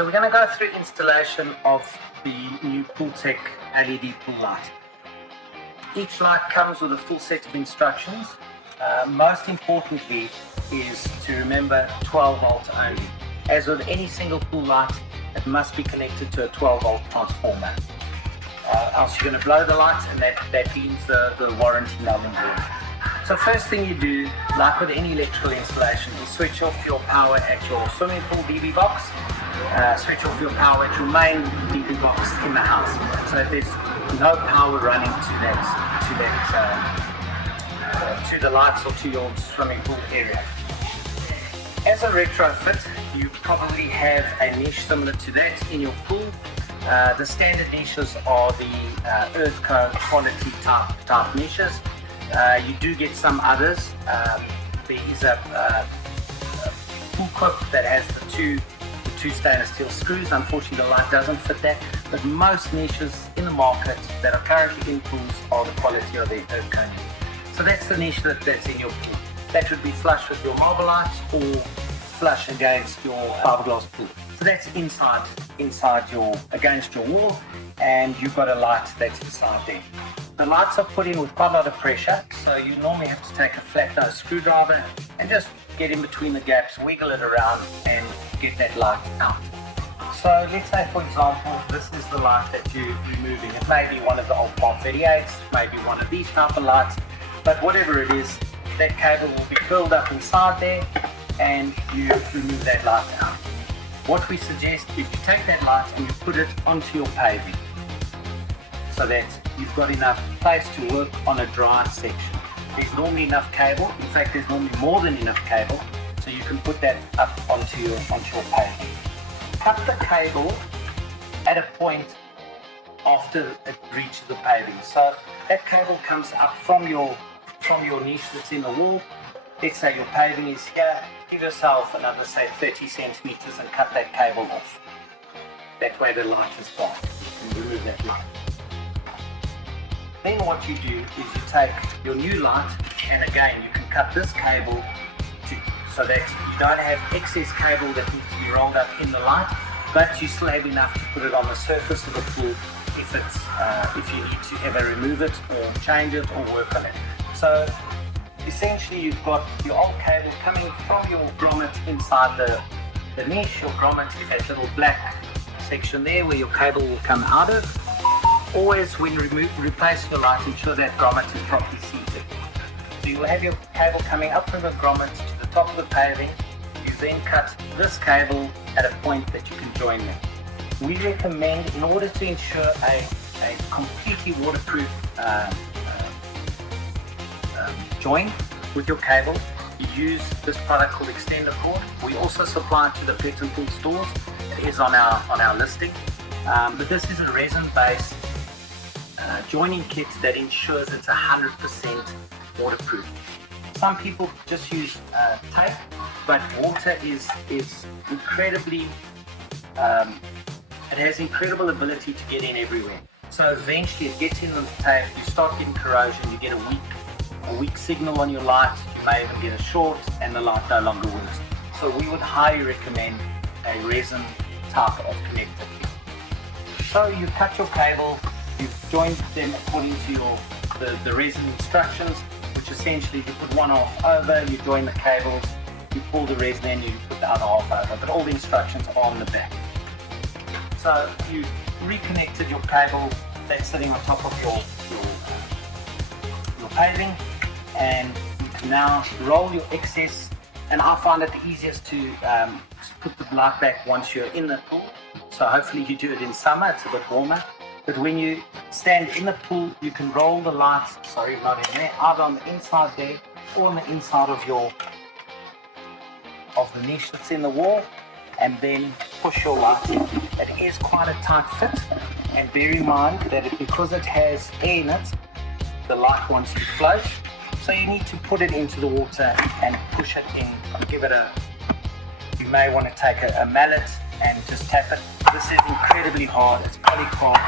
so we're going to go through installation of the new Pooltech LED pool light. Each light comes with a full set of instructions. Most importantly is to remember 12 volt only. As with any single pool light, it must be connected to a 12 volt transformer. Else you're going to blow the light, and that deems the warranty null and void. So first thing you do, like with any electrical installation, is switch off your power at your swimming pool DB box. Switch off your power at your main DB box in the house, so that there's no power running to the lights or to your swimming pool area. As a retrofit, you probably have a niche similar to that in your pool. The standard niches are the Earthco quality type niches. You do get some others. There is a pool quip that has the two stainless steel screws. Unfortunately, the light doesn't fit that, but most niches in the market that are currently in pools are the quality of the Earthco niche. So that's the niche that's in your pool. That would be flush with your marble lights or flush against your fiberglass pool. So that's inside against your wall, and you've got a light that's inside there. The lights are put in with quite a lot of pressure, so you normally have to take a flat nose screwdriver and just get in between the gaps, wiggle it around and get that light out. So let's say, for example, this is the light that you're removing. It may be one of the old Par 38s, maybe one of these type of lights, but whatever it is, that cable will be curled up inside there and you remove that light out. What we suggest is you take that light and you put it onto your paving so that you've got enough place to work on a dry section. There's normally enough cable, in fact there's normally more than enough cable, so you can put that up onto your paving. Cut the cable at a point after it reaches the paving. So that cable comes up from your niche that's in the wall. Let's say your paving is here, give yourself another say 30 centimeters and cut that cable off. That way the light is gone. You can remove that light. Then what you do is you take your new light, and again you can cut this cable so that you don't have excess cable that needs to be rolled up in the light, but you still have enough to put it on the surface of the pool if you need to ever remove it or change it or work on it. So essentially you've got your old cable coming from your grommet inside the niche. Your grommet is that little black section there where your cable will come out of. Always when replacing your light, ensure that grommet is properly seated. So you'll have your cable coming up from the grommet to the top of the paving. You then cut this cable at a point that you can join them. We recommend, in order to ensure a completely waterproof join with your cable, you use this product called extender cord. We also supply it to the pet and pool stores. It is on our listing, but this is a resin-based joining kit that ensures it's 100% waterproof. Some people just use tape, but water is incredibly, it has incredible ability to get in everywhere. So eventually it gets in the tape, you start getting corrosion, you get a weak signal on your light, you may even get a short and the light no longer works. So we would highly recommend a resin type of connector. So you cut your cable, you've joined them according to the resin instructions, which essentially you put one half over, you join the cables, you pull the resin in, you put the other half over, but all the instructions are on the back. So you've reconnected your cable that's sitting on top of your paving, and you can now roll your excess, and I find it the easiest to put the light back once you're in the pool. So hopefully you do it in summer, it's a bit warmer. But when you stand in the pool, you can roll the lights, not in there, either on the inside there or on the inside of the niche that's in the wall, and then push your light in. It is quite a tight fit, and bear in mind that because it has air in it, the light wants to float. So you need to put it into the water and push it in. You may want to take a mallet and just tap it. This is incredibly hard, it's polycarb.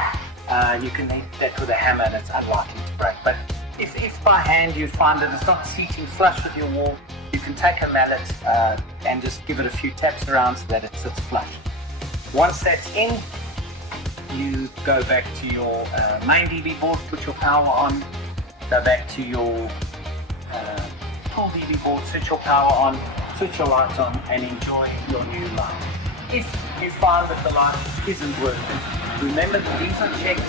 You can hit that with a hammer and it's unlikely to break. But if by hand you find that it's not seating flush with your wall, you can take a mallet and just give it a few taps around so that it sits flush. Once that's in, you go back to your main DB board, put your power on, go back to your pool DB board, switch your power on, switch your light on, and enjoy your new light. If you find that the light isn't working, remember that these are checked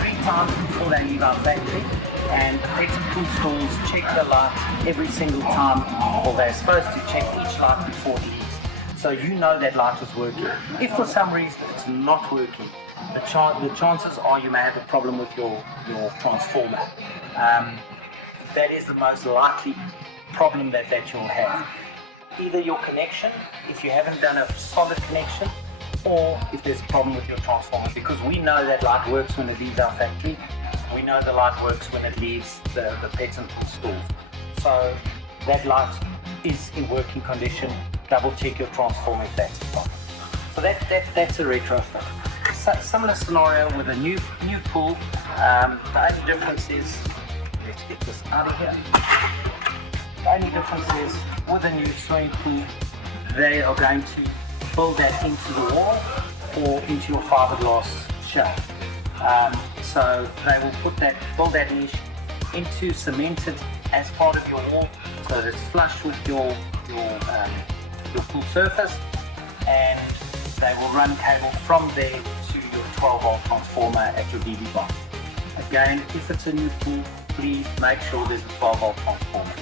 3 times before they leave our factory, and pet and pool stores check the light every single time, or they're supposed to check each light before it leaves. So you know that light was working. If for some reason it's not working, the chances are you may have a problem with your transformer. That is the most likely problem that you'll have. Either your connection, if you haven't done a solid connection, or if there's a problem with your transformer, because we know that light works when it leaves our factory. We know the light works when it leaves the pet and pool stores. So that light is in working condition. Double check your transformer if that's the problem. So that's a retrofit. Similar scenario with a new pool. The only difference is, let's get this out of here. The only difference is with a new swimming pool, they are going to build that into the wall or into your fiberglass shell. So they will build that niche into cemented as part of your wall, so that it's flush with your pool surface, and they will run cable from there to your 12-volt transformer at your DB box. Again, if it's a new pool, please make sure there's a 12-volt transformer.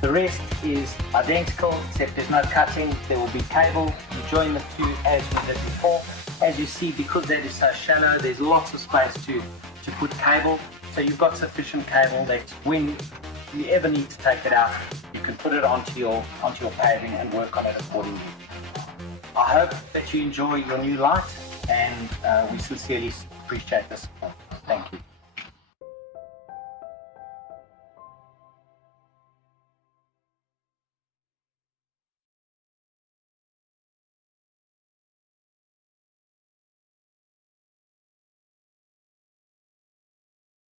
The rest is identical, except there's no cutting. There will be cable. You join the two as we did before. As you see, because that is so shallow, there's lots of space to put cable. So you've got sufficient cable that when you ever need to take it out, you can put it onto your paving and work on it accordingly. I hope that you enjoy your new light, and we sincerely appreciate the support.